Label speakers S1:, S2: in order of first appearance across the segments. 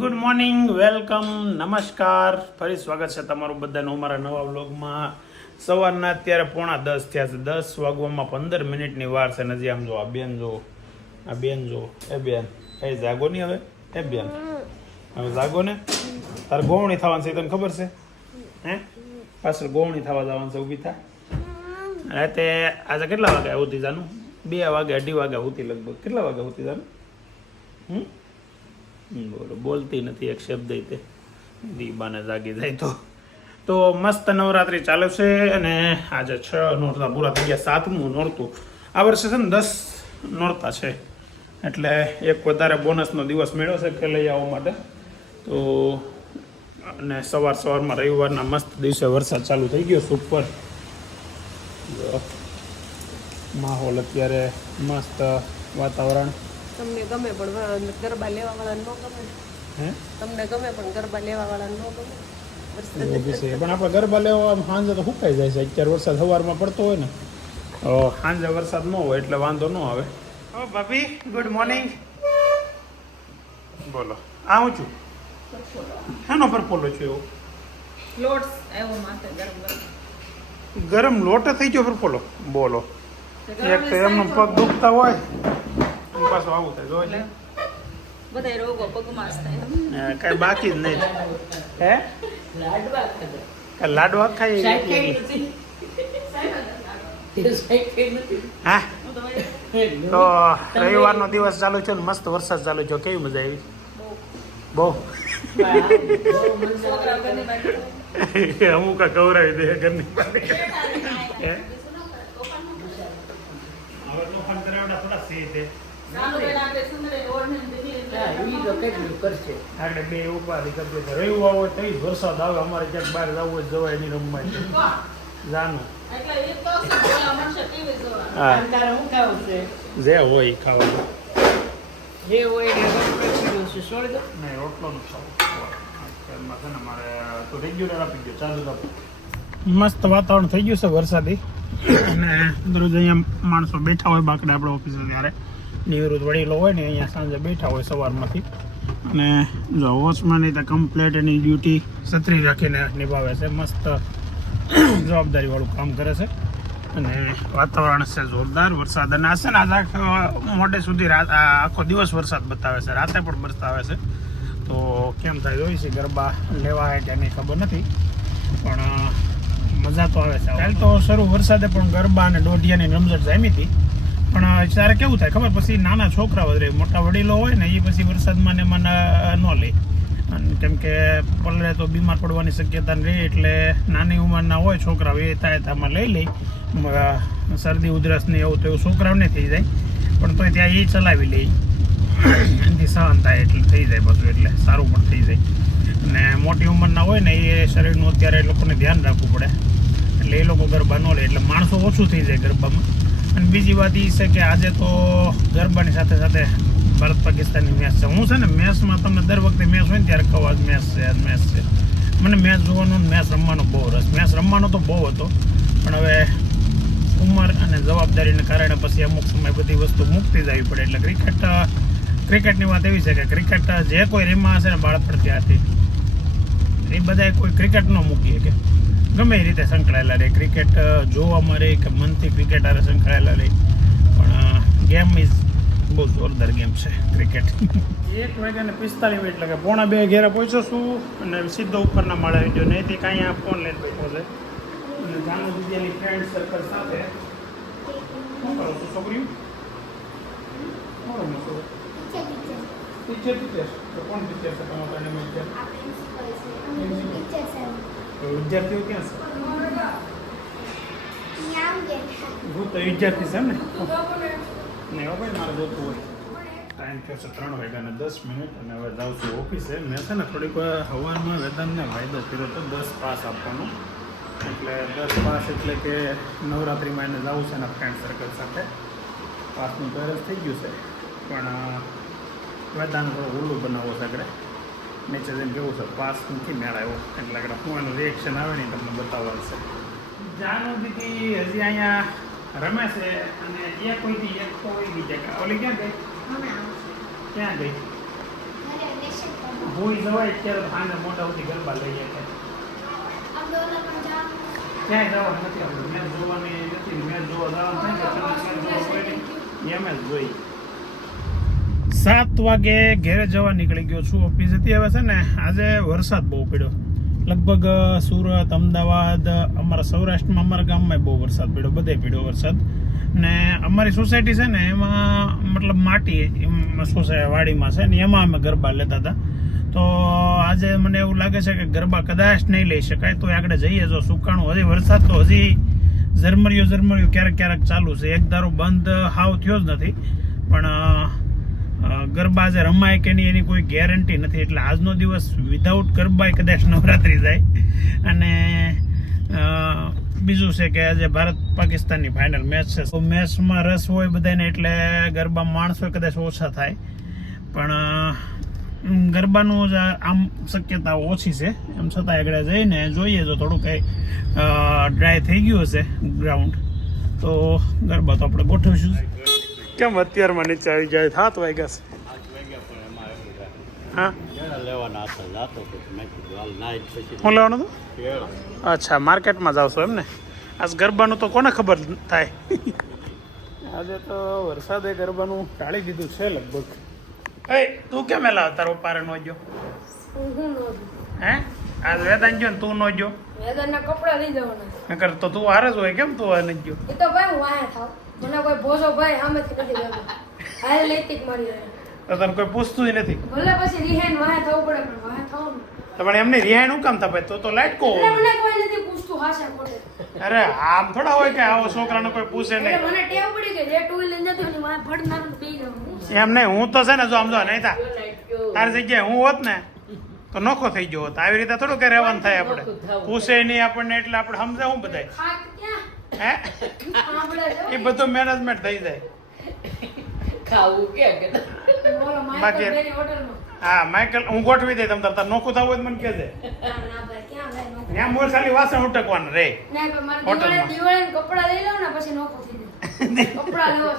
S1: Good morning welcome નમસ્કાર. ફરી સ્વાગત છે તમારું બધાનું અમારા નવા વ્લોગમાં. સવારના અત્યારે પોણા દસ થયા છે. દસ વાગવામાં પંદર મિનિટની વાર છે. નજી આમ જો આ બેન જો આ બેન જો. એ બેન એ જાગો નહીં હવે. એ બેન. હવે જાગો ને. તારે ગોવણી થવાનું છે તને ખબર છે? હે? પાછળ ગોવણી થવા જવાનું છે ઊભી થા. રાતે આજે કેટલા વાગે આવતી જાનું? બે વાગે અઢી વાગે આવતી લગભગ. કેટલા વાગે આવતી જાનું? હમ, બોલો, બોલતી નથી એક શબ્દ તે. દીબાને જાગી જાય તો. તો મસ્ત નવરાત્રિ ચાલે છે અને આજે છ નોરતા પૂરા થઈ ગયા. સાતમું નોરતું. આ વર્ષે છે ને દસ નોરતા છે. એટલે એક વધારે બોનસનો દિવસ મેળવ્યો છે ખેલૈયાઓ માટે. તો અને સવાર સવારમાં રવિવારના મસ્ત દિવસે વરસાદ ચાલુ થઈ ગયો સુપર. માહોલ અત્યારે મસ્ત વાતાવરણ.
S2: તમને ગમે પણ ગરબા લેવા વાળા ન ગમે?
S1: હે?
S2: તમને ગમે પણ ગરબા લેવા વાળા ન ગમે?
S1: પણ આપણે ગરબા લેવા સાંજે તો સુકાઈ જાય છે? અત્યારે વરસાદ સવારમાં પડતો હોય ને. સાંજે વરસાદ ન હોય એટલે વાંધો ન આવે. ઓ ભાભી ગુડ મોર્નિંગ બોલો. આવું છું. શાનો પર છે એવો?
S2: આવ્યો માથે ગરમ ગરમ.
S1: ગરમ લોટ થઈ ગયો પર બોલો. એક તો એમનો પગ દુખતા હોય. પાછું આવું થાય
S2: બધા રોગો પગમાં થાય.
S1: કઈ બાકી જ નહીં. હે? કઈ લાડવા ખાઈ હા? તો રવિવારનો દિવસ ચાલુ છે ને મસ્ત વરસાદ ચાલુ છે કેવી મજા આવી? બહુ. અમુક ગૌરાવી દે ઘરની હે? હવે તોફાન કરાવડા થોડા સહી છે
S2: નાનું બેન આપણે સુંદરી ઓળને દીધી એટલે
S1: બે ઉપાધિ કરતી છે રવિવાર હોય તો વરસાદ આવે. અમારે ક્યાંક બહાર જવું હોય તો જવાય નહીં રમવા જાનું.
S2: એટલે એ તો શું બોલા મળશે ટીવી જોવા
S1: હા જે હોય નહીં રોટલો નું ખાવું છે ને મારે તો રેગ્યુલર આપી ગયો. ચાલુ મસ્ત વાતાવરણ થઈ ગયું છે વરસાદી. અને દરરોજ અહીંયા માણસો બેઠા હોય બાકડા આપણે ઓફિસે ત્યારે. નિવૃત્ત વડીલો હોય ને અહીંયા સાંજે બેઠા હોય સવારમાંથી. અને જો વોચમેન તો કમ્પ્લેટ એની ડ્યુટી સત્રી રાખીને નિભાવે છે. મસ્ત જવાબદારીવાળું કામ કરે છે. અને વાતાવરણ છે જોરદાર. વરસાદ અને છે ને આજ મોડે સુધી આખો દિવસ વરસાદ બતાવે છે. રાતે પણ બરસાવે છે. તો કેમ થાય જોઈ છે ગરબા લેવા હોય કે નહીં ખબર નથી. પણ મજા તો આવે છે. કાલ તો શરૂ વરસાદે પણ ગરબા અને દોઢિયાની રમઝટ જામી હતી. પણ જ્યારે કેવું થાય ખબર, પછી નાના છોકરાઓ વધારે મોટા વડીલો હોય ને એ પછી વરસાદમાં ને મને ન લે. કેમ કે પલળે તો બીમાર પડવાની શક્યતા રહે, એટલે નાની ઉંમરના હોય છોકરાઓ એ થાય તામાં લઈ લે. શરદી, ઉધરસ એવું તો એવું છોકરાઓને થઈ જાય. પણ તો ત્યાં એ ચલાવી લે. એનાથી સહન થાય એટલે થઈ જાય બધું, એટલે સારું પણ થઈ જાય. અને મોટી ઉંમરના હોય ને, એ શરીરનું અત્યારે લોકોને ધ્યાન રાખવું પડે. એટલે એ લોકો ગરબા ન લે, એટલે માણસો ઓછું થઈ જાય ગરબામાં. અને બીજી વાત એ છે કે આજે તો ગરબાની સાથે સાથે ભારત પાકિસ્તાનની મેચ છે. હું છે ને મેચમાં તમને દર વખતે મેચ હોય ને ત્યારે કહું આજ મેચ છે આજ મેચ છે. મને મેચ જોવાનો મેચ રમવાનો બહુ રસ. મેચ રમવાનો તો બહુ હતો, પણ હવે ઉંમર અને જવાબદારીને કારણે પછી અમુક સમય બધી વસ્તુ મૂકતી જ આવી પડે. એટલે ક્રિકેટ ક્રિકેટની વાત એવી છે કે ક્રિકેટ જે કોઈ રમવા હશે ને બાળપણ ત્યાંથી એ બધાએ કોઈ ક્રિકેટ ન મૂકીએ કે ગમે એ રીતે સંકળાયેલા રહે. ક્રિકેટ જોવામાં રહે કે મનથી ક્રિકેટ આરે સંકળાયેલા રહે. પણ ગેમ ઇઝ બહુ જોરદાર ગેમ છે ક્રિકેટ એક વાગ્યાને પિસ્તાલીસ મિનિટ લાગે. પોણા બે ઘેરે પહોંચ્યો છું અને સીધો ઉપરના માળે આવી ગયો નહીં કાંઈ આ ફોન લઈને બેઠો છે. અને જાનુ દીદીની ફ્રેન્ડ સર્કલ સાથે. શું કરો છો છોકરીઓ? ટીચર ટીચર કોણ ટીચર છે? તમારા કારણે ટીચર વિદ્યાર્થીઓ ક્યાં છે? હું તો વિદ્યાર્થી છે ને? ને હવે ભાઈ મારે જોતું હોય. ટાઈમ થયો છે ત્રણ વાગ્યાને દસ મિનિટ અને હવે જાઉં છું ઓફિસે. મેં છે ને થોડીક હવારમાં વેદાંતને વાયદો કર્યો હતો દસ પાસ આપવાનો. એટલે દસ પાસ એટલે કે નવરાત્રિમાં એને જવું છે એના ફ્રેન્ડ સર્કલ સાથે. પાસનું દરજ થઈ ગયું છે. પણ વેદાંત થોડો ઓલું બનાવવો છે આગળ. નીચે જઈને કેવું છે પાસ નથી મેળાયો એટલે આગળ હું એનું રિએક્શન આવે ને તમને બતાવવાનું છે. જાનુ દીદી હજી અહીંયા રમે છે અને એ કોઈથી એક તો હોય ગઈ છે ઓલી ક્યાં ગઈ? ક્યાં ગઈ? ભૂઈ જવાય ત્યારે હાને મોટા સુધી ગરબા લઈ જાય ક્યાંય જવાનું નથી આપણે મેચ જોવાની નથી મેચ જોવા જવાનું થાય ને જોવા એમ જ જોઈ સાત વાગે ઘેરે જવા નીકળી ગયો છું ઓફિસ હતી હવે છે ને, આજે વરસાદ બહુ પડ્યો. લગભગ સુરત, અમદાવાદ, અમારા સૌરાષ્ટ્રમાં, અમારા ગામમાં બહુ વરસાદ પડ્યો. બધે પડ્યો વરસાદ. ને અમારી સોસાયટી છે ને, એમાં મતલબ માટી સોસાયટી વાડીમાં છે ને, એમાં અમે ગરબા લેતા હતા. તો, આજે મને એવું લાગે છે કે ગરબા કદાચ નહીં લઈ શકાય, તો આગળ જઈએ. જો સુકાણું, હજી વરસાદ તો હજી ઝરમરિયો ઝરમરિયો ક્યારેક ક્યારેક ચાલુ છે. એક દારો બંધ હાવ થયો જ નથી. પણ ગરબા આજે રમાય કે નહીં એની કોઈ ગેરંટી નથી. એટલે આજનો દિવસ વિધાઉટ ગરબા કદાચ નવરાત્રી જાય. અને બીજું છે કે આજે ભારત પાકિસ્તાનની ફાઇનલ મેચ છે. તો મેચમાં રસ હોય બધાને એટલે ગરબા માણસો કદાચ ઓછા થાય. પણ ગરબાનું જ આમ શક્યતા ઓછી છે. એમ છતાં આગળ જઈને જોઈએ જો થોડું કંઈ ડ્રાય થઈ ગયું હશે ગ્રાઉન્ડ તો ગરબા તો આપણે ગોઠવીશું. કેમ અત્યારમાં નીચે આવી જાય? સાત વાગ્યા છે. હા?
S3: લેવાના હતા જાતો પછી મેં કીધું હાલ નાઈટ પછી.
S1: શું લેવાનું હતું? અચ્છા માર્કેટમાં જાવ છો એમ ને? આજ ગરબાનું તો કોને ખબર થાય? આજે તો વરસાદે ગરબાનું ટાળી દીધું છે લગભગ. એ તું કેમ એલા તારો પારે નો જો હે? આજ વેદાન જો ને તું નો જો
S4: વેદાન ના કપડા લઈ જવાના.
S1: નકર તો તું હારે જ હોય કેમ તું આ નથી
S4: એ તો ભાઈ હું આયા થાવ. મને કોઈ ભોજો ભાઈ સામેથી નથી લેવો હાલ નૈતિક મારી
S1: તને કોઈ પૂછતું જ નથી.
S4: ભલે પછી રિહેન વાહે થવું પડે પણ વાહે થવું
S1: પણ એમની રિહાઈ નું કામ થાય તો તો લાઈટ કો
S4: એટલે મને કોઈ નથી પૂછતું હાશે ખોટે.
S1: અરે આમ થોડા હોય કે આવો છોકરાને કોઈ પૂછે
S4: એટલે
S1: નહીં.
S4: મને ટેવ પડી ગઈ જે ટુ લઈને જતો ને વાયા ફટ નામ બેસી જાઉં
S1: એમ નહીં હું તો છે ને જો આમ જો નહીં તા તારી જગ્યાએ હું હોત ને તો નોખો થઈ ગયો હોત. આવી રીતે થોડું કે રહેવાનું થાય આપણે. પૂછે નહીં આપણને એટલે આપણે સમજાવું હું બધાય હે? એ બધું મેનેજમેન્ટ થઈ જાય.
S2: ખાવું કે કે
S1: બાકી- હા માઇકલ હું ગોઠવી દઈ તમ તાર. નોખું થવું હોય તો મને કહેજે.
S4: ના ના ભાઈ ક્યાં ભાઈ નોખું?
S1: ત્યાં મોર ખાલી વાસણ ઉટકવાનું રે.
S4: દિવાળી કપડા લઈ લઉં ને પછી નોખું થઈ જાય. કપડા લેવો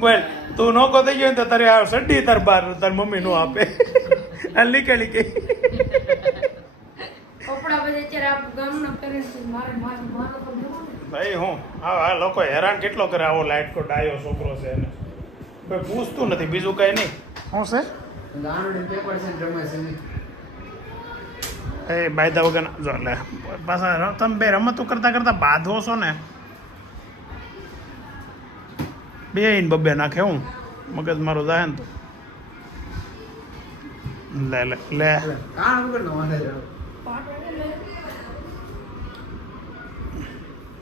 S1: બોલ તું નોખો થઈ ગયો ને તો તારે આ સડી તાર બાર તાર મમ્મી નો આપે. આ લીકેલી કે
S4: કપડા અત્યારે આ ગામના પેરેન્ટ્સ મારે મારે મારો તો લેવો
S1: ભાઈ હું? હા આ લોકો હેરાન કેટલો કરે આવો લાઈટ કો ડાયો છોકરો છે એને? કોઈ પૂછતું નથી બીજું કઈ નહીં. શું છે? એ બાયદા વગર જો લે પાછા તમે બે રમતો કરતા કરતા બાંધો છો ને. બે ઇન બબ્બે નાખે હું? મગજ મારો જાય ને તો. લે લે લે.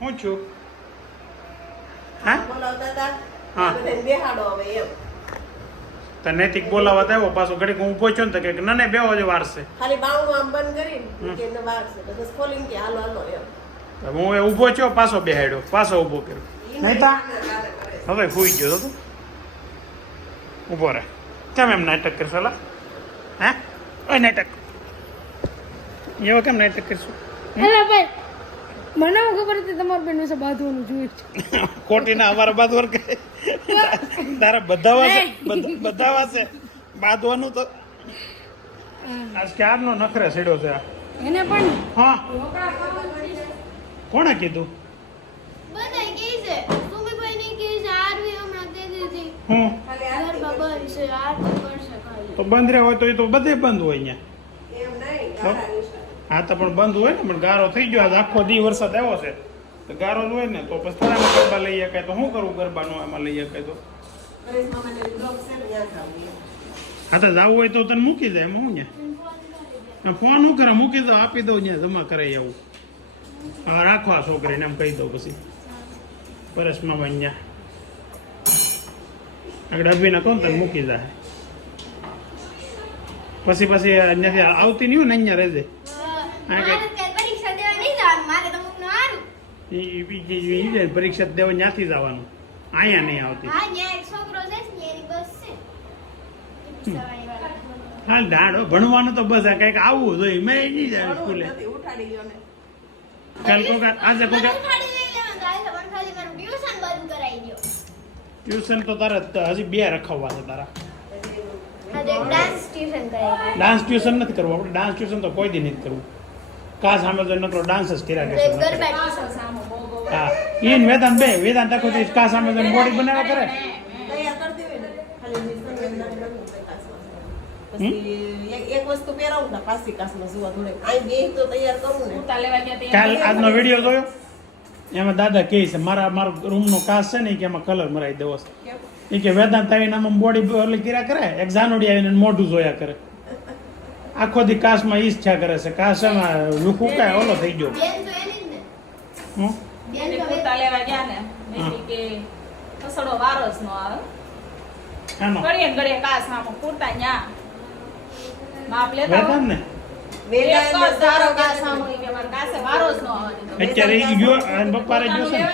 S1: હું છું? હા?
S2: બોલાવતા હતા.
S1: હા.
S2: બધાને બેહાડો હવે એમ.
S1: તો નૈતિક બોલાવા તો આવ્યો પાછો ઘડીક હું ઊભો છું ને તો કે ના ના બે વાગે વારસે
S2: ખાલી બાવણું આમ બંધ કરીને કે એને વારસે બસ ખોલીને કે હાલો હાલો એમ.
S1: હું એ ઊભો છો પાછો બેહાડ્યો પાછો ઊભો કર્યો. નહીં તા? હવે ફૂઈ ગયો તો. ઊભો રહે. કેમ એમ નાટક કરશો લા? હે? ઓય નાટક. એવો કેમ નાટક કરશું?
S4: અરે ભાઈ મને હું ખબર હતી તમારું બેન વિશે બાંધવાનું જોયું છે?
S1: ખોટીના અમારા બાંધવાનું કે? તારા બધા વાસે બધા- વાસે બાંધવાનું તો આજ ક્યારનો નખરે સીડો છે આ?
S4: એને પણ
S1: હા. કોણે કીધું?
S5: બધાય કહે છે. સુમીભાઈ ને કહે છે આરવી હમણાં કહેતી હતી
S1: હું?
S2: ખાલી આ
S5: છે આરતી કરશે
S1: તો બંધ રહે હોય તો એ તો બધે બંધ હોય અહીંયા.
S2: એમ નહીં.
S1: હા તો પણ બંધ હોય ને, પણ ગારો થઈ ગયો. આજ આખો દી વરસાદ આવ્યો છે. તો ગારો જ હોય ને, તો પછી થોડા ગરબા લઈ શકાય. તો શું કરવું ગરબાનું આમાં લઈ શકાય તો. હા, તો જવું હોય તો તને મૂકી જાય એમાં, હું ને, ફોન શું કરે, મૂકી દો આપી દઉં ને જમા કરે એવું હા, રાખો આ છોકરીને, એમ કહી દઉં પછી. પરસમાં અહીંયા આગળ અભિને કોણ તને મૂકી જાય પછી પછી અહીંયાથી આવતી નહીં હોય ને અહીંયા રહેજે.
S5: પરીક્ષા દેવા નહીં જવાનું મારે તો મુકનું હારું.
S1: ઈ બીજી જાય પરીક્ષા દેવા ત્યાંથી જવાનું. અહીંયા નહીં આવતી.
S5: હા
S1: દાડો ભણવાનું તો બસ આ કંઈક આવવું જોઈએ. મેં નહીં જાય સ્કૂલે. કાલ કોક આજે કોક
S5: ટ્યુશન બંધ કરાવી દ્યો
S1: ટ્યુશન તો તારે હજી બે રખાવવા છે તારા.
S5: ડાન્સ ટ્યુશન
S1: ડાન્સ ટ્યુશન નથી કરવું આપણે ડાન્સ ટ્યુશન તો કોઈ દી નથી કરવું. કા સામે તો નકરો ડાન્સ જ કર્યા
S2: બહુ
S1: હા. ઈન વેદાંત બે વેદાંત આખો દિવસ કા સામે તો બોડી બનાવ્યા કરે કાલ આજનો વીડિયો જોયો? એમાં દાદા કહે છે મારા મારો રૂમનો કાચ છે ને કે એમાં કલર મરાઈ દેવો છે. એ કે વેદાંત આવીને આમાં બોડી ઓલી કર્યા કરે? એક જાનોડી આવીને મોઢું જોયા કરે. આખો દી કાચમાં ઈચ્છા કરે છે. કાચમાં લુખું કાય ઓલો થઈ ગયો.
S5: ને.
S1: હું?
S2: લેવા ને મેં કે કસડો વારો જ નો આવે. ઘડીએ ઘડીએ કાસ ન્યા. માપ લેતા
S1: ને?
S2: ઈ નો
S1: ઈ ને?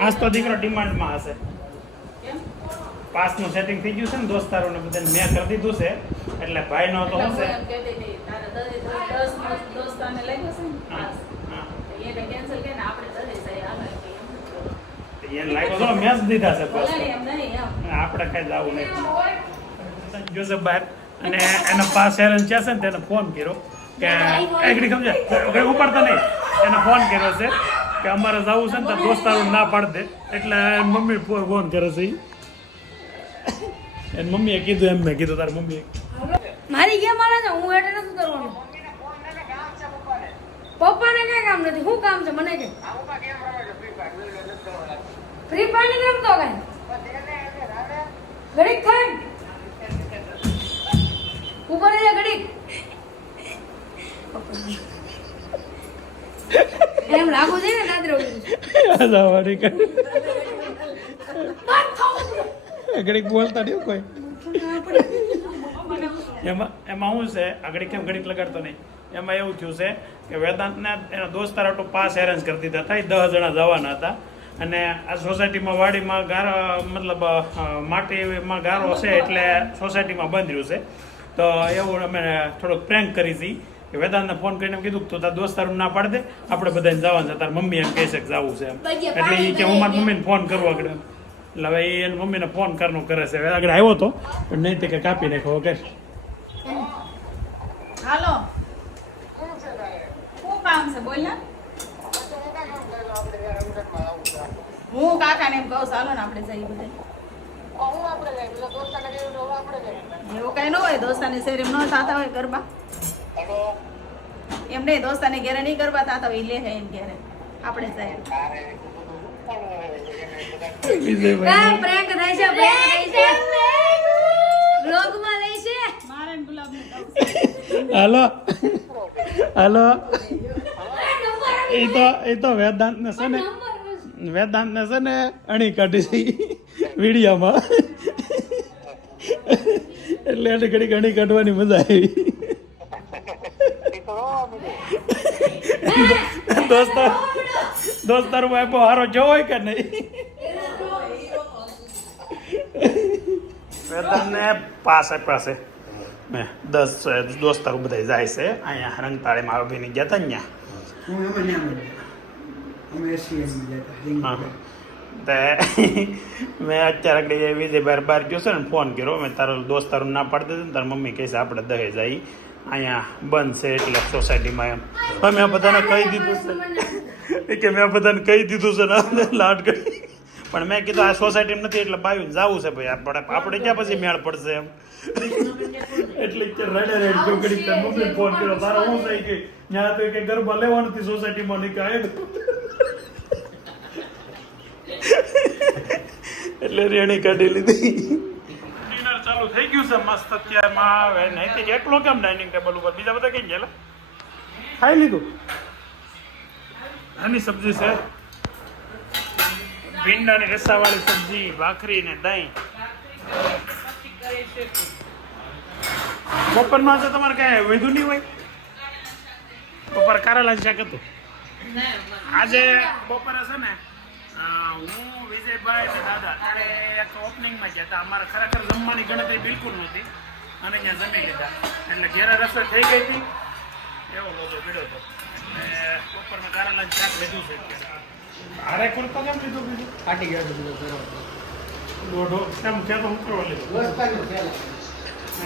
S1: આજ તો દીકરો ડિમાન્ડમાં હશે.
S2: કેમ?
S1: પાસનું સેટિંગ થઈ ગયું છે ને દોસ્તારોને બધાને મેં કરી દીધું છે. એટલે
S2: હું જશે ને?
S1: હા, હા. તો મેં જ દીધા છે. આપણે કઈ જવું નહીં. જોસફ બહાર. અને એના પાસ હેરન છે ને તેને ફોન કર્યો કે એકડી સમજે ઉપાડતા નહીં. એને ફોન કર્યો છે કે અમારે જવું છે ને તો દોસ્તારો ના પાડ દે. એટલે મમ્મી ફોન કરે છે. એની મમ્મીએ કીધું એમ મેં કીધું તારી મમ્મીએ.
S4: મારી ગેમ આલે છે હું એટલે નથી કરવાનું પપ્પાને કઈ કામ નથી? શું કામ છે? મને કે. ફ્રી ફાયર નથી રમતો કઈ. ઘડીક થાય. ઉપર રહી જા ઘડીક એમ લાગુ છે ને દાદરો
S1: ઘડીક. બોલતા નહીં કોઈ. એમાં એમાં શું છે આગળ કેમ ઘડીક લગાડતો નહીં. એમાં એવું થયું છે કે વેદાંતને એના દોસ્તાર તો પાસ એરેન્જ કરી દીધા. હતા એ દસ જણા જવાના હતા. અને આ સોસાયટીમાં વાડીમાં ગારો મતલબ માટીમાં ગારો છે એટલે સોસાયટીમાં બંધ રહ્યું છે. તો એવું અમે થોડુંક પ્રેન્ક કરી હતી કે વેદાંતને ફોન કરીને એમ કીધું કે તું તારા દોસ્તારું ના પાડ દે. આપણે બધાને જવાનું છે. તારી મમ્મી એમ કહે છે કે જવું છે એમ. એટલે એ કે હું મારી મમ્મીને ફોન કરવો આગળ. એટલે હવે એ એની મમ્મીને ફોન કરનું કરે છે. આગળ આવ્યો હતો પણ નહીં તે કે કાપી નાખ્યો વગર
S2: હાલો શું કામ છે બોલ ને હું કાકાને એમ કહું ચાલો ને આપણે જઈએ બધા એવું કઈ ન હોય દોસ્તાની શેરી ન થતા હોય ગરબા. એમ નહીં દોસ્તાને ઘેરે નહીં ગરબા થતા હોય લે હે એમ ઘેરે. આપણે જઈએ
S4: પ્રેન્ક થાય છે પ્રેન્ક થાય છે. લઈ છે.
S2: મારે ને ગુલાબને કહું છું.
S1: હાલો. હાલો. એ તો એ તો વેદાંત ને. છે ને વેદાંત ને છે ને અણી કાઢી છે વિડીયામાં. એટલે એને ઘડી અણી કાઢવાની મજા આવી. દોસ્તાર દોસ્તાર ભાઈ હારો જો કે નહીં? વેદાંતને પાસે પાસે. દસ, દોસ્તારો બધા જાય છે. અહીંયા રંગતાળીમાં આવીને ગયા હતા ને ત્યાં
S6: હું એમાં ન્યા મળ્યો. અમે માં રિંગ
S1: તે મેં અત્યારે આગળ વિજય બાર બાર ગયો છે ને ફોન કર્યો મેં તારો તારું ના પાડી દીધું ને તારી મમ્મી કહેશે આપણે દહેજ આવી અહીંયા બંધ છે એટલે સોસાયટીમાં એમ. પણ મેં બધાને કહી દીધું છે. કે મેં બધાને કહી દીધું છે ને લાડ કરી. પણ મેં કીધું આ સોસાયટીમાં નથી એટલે બાયું જવું છે ભાઈ આપણે આપણે ક્યાં પછી મેળ પડશે એમ. એટલે કે રડે રડે જો ઘડીક ફોન કર્યો તારો હું થઈ ગઈ ત્યાં તો કે ગરબા લેવા નથી સોસાયટીમાં નહીં કે આય એટલે રેણી કાઢી લીધી. ડિનર ચાલુ થઈ ગયું છે, મસ્ત અત્યારમાં હવે નહીં એકલો કેમ ડાઇનિંગ ટેબલ ઉપર? બીજા બધા કઈ ગયેલા? ખાઈ લીધું? આની સબ્જી છે. ભીંડાની રસાવાળી સબ્જી, ભાખરી ને દહીં. બપોરમાં તો તમારે કાંઈ વધુ નહીં હોય? બપોર કારેલા શાક હતું. આજે બપોરે છે ને હું વિજયભાઈ અને દાદા ત્યારે એક ઓપનિંગમાં ગયા હતા. અમારે ખરેખર જમવાની ગણતરી બિલકુલ નહોતી. અને અહીંયા જમી લીધા. એટલે ઘેરે રસોઈ થઈ ગઈ હતી. એવો બધો પીડ્યો હતો. એટલે બપોરમાં કારેલાનું શાક લીધું છે હારે અરે કરતો કેમ લીધું બીજું?
S6: ફાટી ગયો બધો
S1: દોઢો. કેમ? છે તો હું કરવા લીધું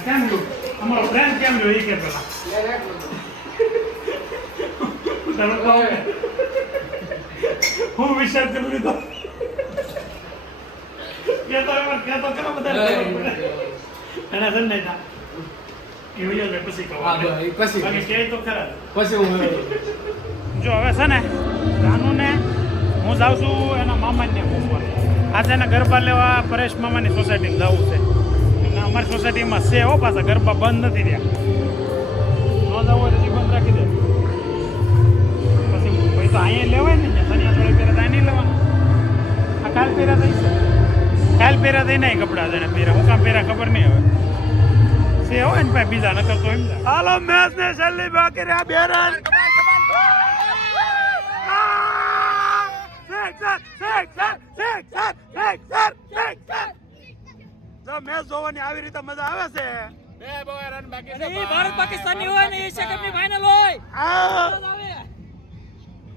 S1: કેમ ગયું અમારો ફ્રેન્ડ કેમ ગયો એ કે પેલા. તમે કહો હું વિશ્વાસ કરી લીધો. કે તો એમાં કે તો બધા. એના ના
S6: હું
S1: જો હવે છે ને જાનુને હું જાઉં છું એના મામાને આજે એના ગરબા લેવા પરેશ મામાની સોસાયટીમાં જવું છે. અને અમારી સોસાયટીમાં છે હો પાછા. ગરબા બંધ નથી રહ્યા ન જવું હજી બંધ રાખી દે. તો અહીંયા લેવાય ને સનિયા થોડી પહેર્યા ત્યાં નહીં લેવાના. આ કાલ પહેર્યા થઈ છે. કાલ પહેર્યા થઈ નહીં કપડાં જેને પહેર્યા હું કામ પહેર્યા ખબર નહીં હવે. સે હોય ને ભાઈ બીજા નકર તો એમ હાલો મેચ ને છેલ્લી બાકી રહ્યા બે રન જો મેચ જોવાની આવી રીતે મજા આવે છે.
S7: ભારત પાકિસ્તાનની હોય ને એશિયા કપની ફાઇનલ હોય. આવે.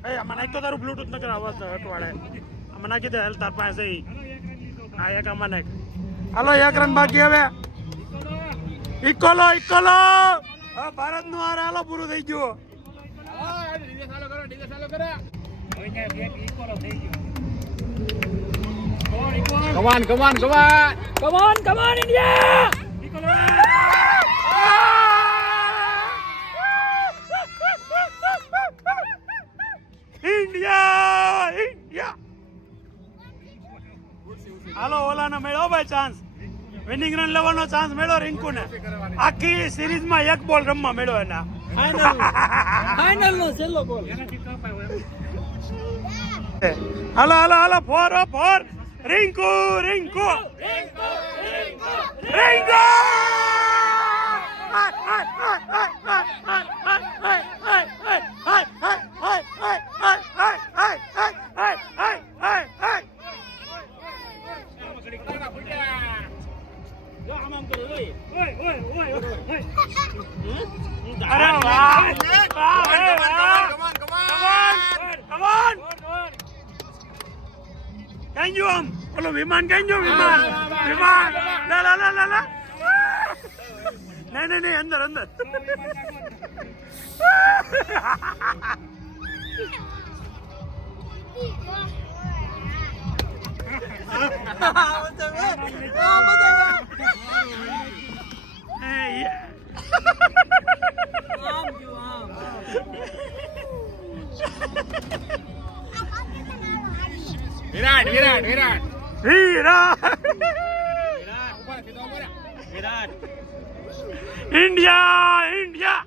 S1: એ મને તો તારું બ્લૂટૂથ નકર અવાજ અટવાડે. મને નાખી હેલ તાર પાસે. હા એક મને હાલો, એક રન બાકી હવે. ઇકોલો ઇકોલો! ભારતનું હારે, હાલો, પૂરું થઈ ગયું.
S6: Come on come on come on
S7: come on come on India
S1: winning run લેવાનો ચાન્સ મળ્યો રિંકુને. આખી સિરીઝમાં એક બોલ રમવા મળ્યો એના.
S7: ફાઇનલ નો છેલ્લો બોલ
S1: હાલો હાલો હાલો ફોર ઓ ફોર. રિંકુ રિંકુ. રિંકુ અરે યા.
S6: વિરાટ વિરાટ. વિરાટ.
S1: વિરાટ. India India.